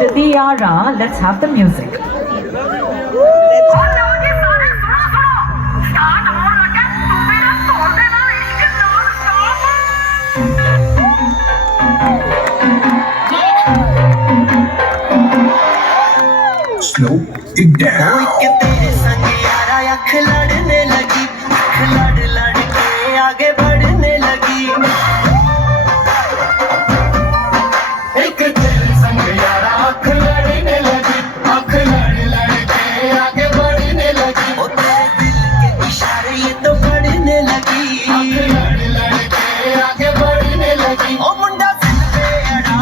and Diara. Let's have the music. Slow it down. तेरे संग यारा अख लड़ने लगी, अख लड़ लड़ के आगे बढ़ने लगी। एक तेरे संग यारा अख लड़ने लगी, अख लड़ लड़ के आगे बढ़ने लगी। ओ तेरे दिल के इशारे ये तो बढ़ने लगी, अख लड़ लड़ के आगे बढ़ने लगी। ओ मुंडा सिर पे अड़ा,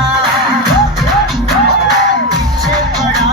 पीछे पड़ा।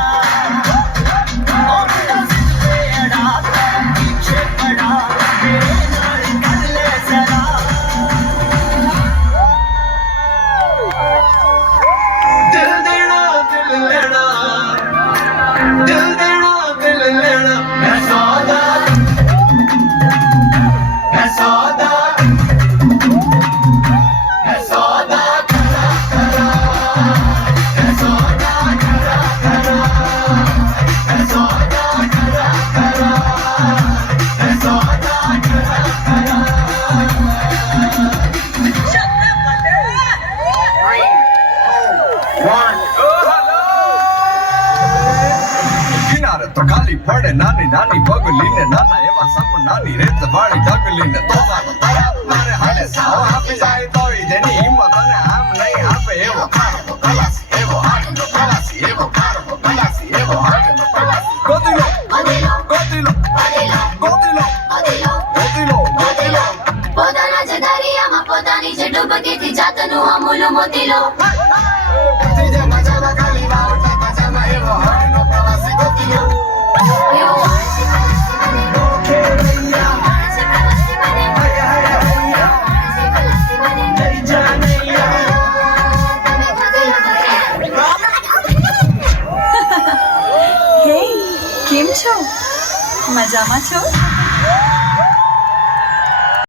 તો ખાલી પડે નાની નાની પગલીને નાના એવા સપનાની રેત વાળી ઢગલીને તોફાનો તરાપ મારે હાલે સાવ આપી જાય તોય જેની હિંમત અને આમ નહીં આપે એવો કારકો ખલાસી એવો હાડનો ખલાસી એવો કારકો ખલાસી એવો હાડનો ખલાસી ગોતીલો ગોતીલો ગોતીલો ગોતીલો ગોતીલો પોતાના જ દરિયામાં પોતાની જ ડૂબકીથી જાતનું અમૂલ મોતી લો જે મજામાં ખાલી વાવટા મજામાં એવો હાડનો પ્રવાસી ગોતીલો કેમ છો? મજામાં છો?